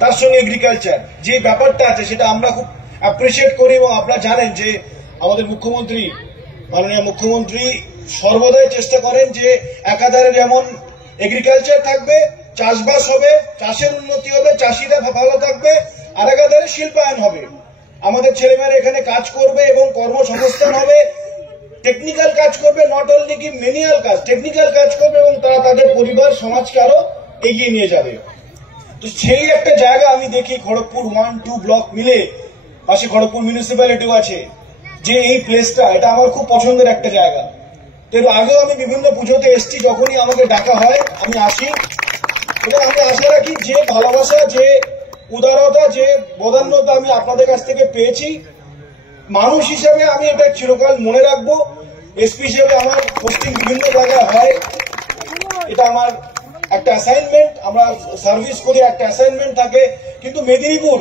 তার সঙ্গে এগ্রিকালচার যে ব্যাপারটা আছে সেটা আমরা খুব অ্যাপ্রিসিয়েট করি এবং আপনারা জানেন যে আমাদের মুখ্যমন্ত্রী মাননীয় মুখ্যমন্ত্রী সর্বদাই চেষ্টা করেন যে একাধারে যেমন এগ্রিকালচার থাকবে, চাষবাস হবে, চাষের উন্নতি হবে, চাষিরা ভালো থাকবে, আর একাধারে শিল্পায়ন হবে, আমাদের ছেলেমেয়েরা এখানে কাজ করবে এবং কর্মসংস্থান হবে, টেকনিক্যাল কাজ করবে, নট অনলি কি মেনিয়াল কাজ, টেকনিক্যাল কাজ করবে এবং তারা তাদের পরিবার সমাজকে আরো এগিয়ে নিয়ে যাবে। তো সেই একটা জায়গা আমি দেখি খড়গপুর 1-2 ব্লক মিলে, পাশে খড়গপুর মিউনিসিপ্যালিটিও আছে, যে এই প্লেসটা এটা আমার খুব পছন্দের একটা জায়গা। তো এর আগেও আমি বিভিন্ন পুজোতে এসছি, যখনই আমাকে ডাকা হয় আমি আসি এবং আমি আশা রাখি যে ভালোবাসা, যে উদারতা, যে বদান্যতা আমি আপনাদের কাছ থেকে পেয়েছি, মানুষ হিসেবে আমি এটা চিরকাল মনে রাখবো। এসপি হিসেবে আমার পোস্টিং বিভিন্ন জায়গায় হয়, এটা আমার একটা অ্যাসাইনমেন্ট, আমরা সার্ভিস করি, একটা অ্যাসাইনমেন্ট থাকে। কিন্তু মেদিনীপুর,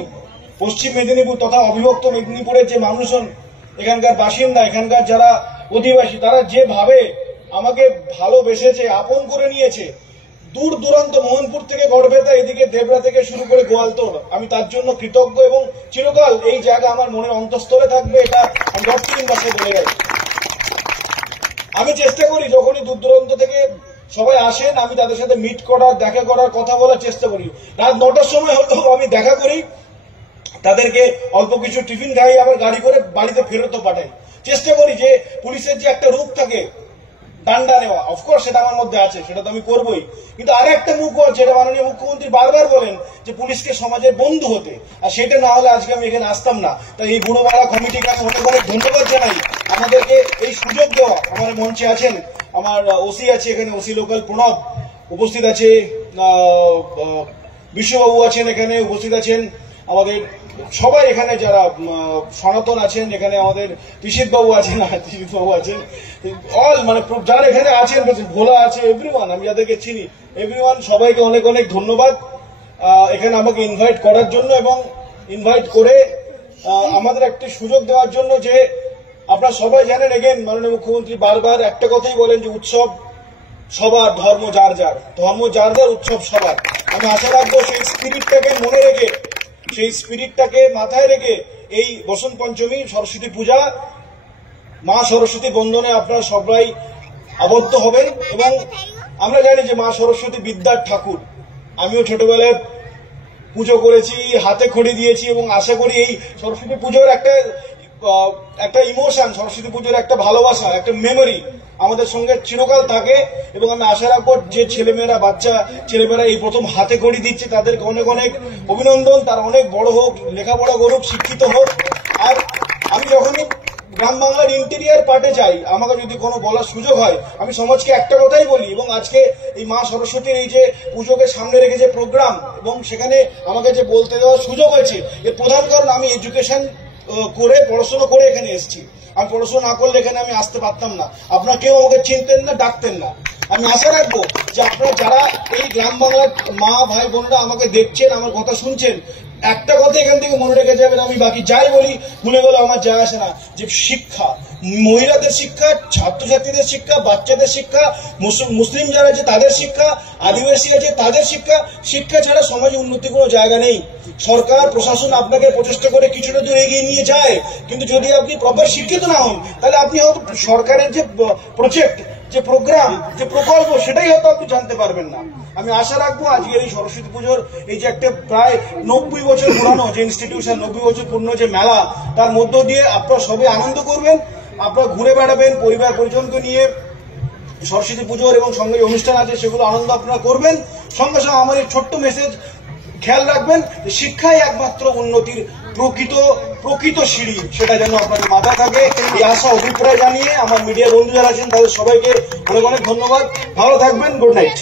পশ্চিম মেদিনীপুর তথা অবিভক্ত মেদিনীপুরের যে মানুষজন, এখানকার বাসিন্দা, এখানকার যারা অধিবাসী, তারা যেভাবে আমাকে ভালোবেসেছে, আপন করে নিয়েছে, দূর দূরান্ত মোহনপুর থেকে গড়বেতা, এদিকে দেবরা থেকে শুরু করে গোয়ালতোড়, আমি তার জন্য কৃতজ্ঞ এবং চিরকাল এই জায়গা আমার মনের অন্তঃস্থলে থাকবে, এটা আমি ডক্টরিন ভাষায় বলে যাই। আমি চেষ্টা করি যখনই দূর দূরান্ত থেকে সবাই আসেন আমি তাদের সাথে মিট করার, দেখা করার, কথা বলার চেষ্টা করি। রাত 9টার সময় হয়তো আমি দেখা করি, তাদেরকে অল্প কিছু টিফিন খাই, আবার গাড়ি করে বাড়িতে ফেরতও পাঠাই। চেষ্টা করি যে পুলিশের যে একটা রূপ থাকে ডান্ডা নেওয়া, অফকোর্স সেটা আমার মধ্যে আছে, সেটা তো আমি করবোই, কিন্তু আর একটা মুখ আছে, যেটা মাননীয় মুখ্যমন্ত্রী বারবার বলেন যে পুলিশকে সমাজের বন্ধু হতে, আর সেটা না হলে আজকে আমি এখানে আসতাম না। তাই এই বুড়োমারা কমিটিকে আমি অনেক অনেক ধন্যবাদ জানাই, আমাদেরকে এই সুযোগ দেওয়া। আমার মঞ্চে আছেন আমার ওসি আছে, এখানে ওসি লোকাল প্রণব উপস্থিত আছে, বিশ্ববাবু আছেন, এখানে উপস্থিত আছেন আমাদের সবাই, এখানে যারা সনাতন আছেন, এখানে আমাদের তিশিত বাবু আছেন, অল মানে যারা এখানে আছেন, ভোলা আছে, এভরিওয়ান, আমি যাদেরকে চিনি, এভরিওয়ান, সবাইকে অনেক অনেক ধন্যবাদ এখানে আমাকে ইনভাইট করার জন্য এবং ইনভাইট করে আমাদের একটি সুযোগ দেওয়ার জন্য। যে আপনারা সবাই জানেন, এগেন মাননীয় মুখ্যমন্ত্রী বারবার একটা কথাই বলেন যে উৎসব সবার, ধর্ম যার যার, ধর্ম যার যার, উৎসব সবার। আমি আশা রাখবো সেই স্পিরিটটাকে মনে রেখে, সেই স্পিরিটটাকে মাথায় রেখে এই বসন্ত পঞ্চমী, সরস্বতী পূজা, মা সরস্বতী বন্দনে আপনারা সবাই আবদ্ধ হবেন। এবং আমরা জানি যে মা সরস্বতী বিদ্যার ঠাকুর, আমিও ছোটবেলায় পুজো করেছি, হাতে খড়ি দিয়েছি এবং আশা করি এই সরস্বতী পুজোর একটা ইমোশন, সরস্বতী পুজোর একটা ভালোবাসা, একটা মেমোরি আমাদের সঙ্গে চিরকাল থাকে। এবং আমি আশা রাখবো যে ছেলেমেয়েরা, বাচ্চা ছেলেমেয়েরা এই প্রথম হাতে খড়ি দিচ্ছে, তাদেরকে অনেক অনেক অভিনন্দন, তারা অনেক বড় হোক, লেখাপড়া করুক, শিক্ষিত হোক। আর আমি যখনই গ্রাম বাংলার ইন্টেরিয়ার পার্টে যাই, আমাকে যদি কোনো বলার সুযোগ হয়, আমি সমাজকে একটা কথাই বলি। এবং আজকে এই মা সরস্বতীর এই যে পুজোকে সামনে রেখে যে প্রোগ্রাম এবং সেখানে আমাকে যে বলতে দেওয়ার সুযোগ হয়েছে, এর প্রধান কারণ আমি এডুকেশন করে, পড়াশোনা করে এখানে এসেছি। আমি পড়াশোনা না করলে এখানে আমি আসতে পারতাম না, আপনারা কেউ আমাকে চিনতেন না, ডাকতেন না। আমি আশা রাখবো যে আপনারা যারা এই গ্রাম বাংলার মা ভাই বোনেরা আমাকে দেখছেন, আমার কথা শুনছেন, একটা কথা এখান থেকে মনে রেখে যাবেন, আমি বাকি যাই বলি ভুলে গেলে আমার যায় আসে না, যে শিক্ষা, মহিলাদের শিক্ষা, ছাত্রছাত্রীদের শিক্ষা, বাচ্চাদের শিক্ষা, মুসলিম যারা আছে তাদের শিক্ষা, আদিবাসী আছে তাদের শিক্ষা, শিক্ষা ছাড়া সমাজে উন্নতি কোনো জায়গা নেই। সরকার প্রশাসন আপনাকে প্রচেষ্টা করে কিছুটা দূর এগিয়ে নিয়ে যায়, কিন্তু যদি আপনি প্রপার শিক্ষিত না হন, তাহলে আপনি হয়তো সরকারের যে প্রজেক্ট, যে প্রোগ্রাম, যে প্রকল্প, সেটাই হয়তো আপনি জানতে পারবেন না। আমি আশা রাখবো আজকের এই সরস্বতী পুজোর এই যে একটা প্রায় 90 বছর পুরানো যে ইনস্টিটিউশন, 90 বছর পুরনো যে মেলা, তার মধ্য দিয়ে আপনারা সবাই আনন্দ করবেন, আপনারা ঘুরে বেড়াবেন পরিবার পরিজনকে নিয়ে, সরস্বতী পুজোর এবং সঙ্গে অনুষ্ঠান আছে সেগুলো আনন্দ আপনারা করবেন। সঙ্গে সঙ্গে আমার এই ছোট্ট মেসেজ, খেয়াল রাখবেন শিক্ষাই একমাত্র উন্নতির প্রকৃত সিঁড়ি, সেটা যেন আপনাদের মাথায় থাকে। এই আশা অভিপ্রায় জানিয়ে আমার মিডিয়া বন্ধু যারা আছেন তাদের সবাইকে অনেক অনেক ধন্যবাদ। ভালো থাকবেন, গুড নাইট।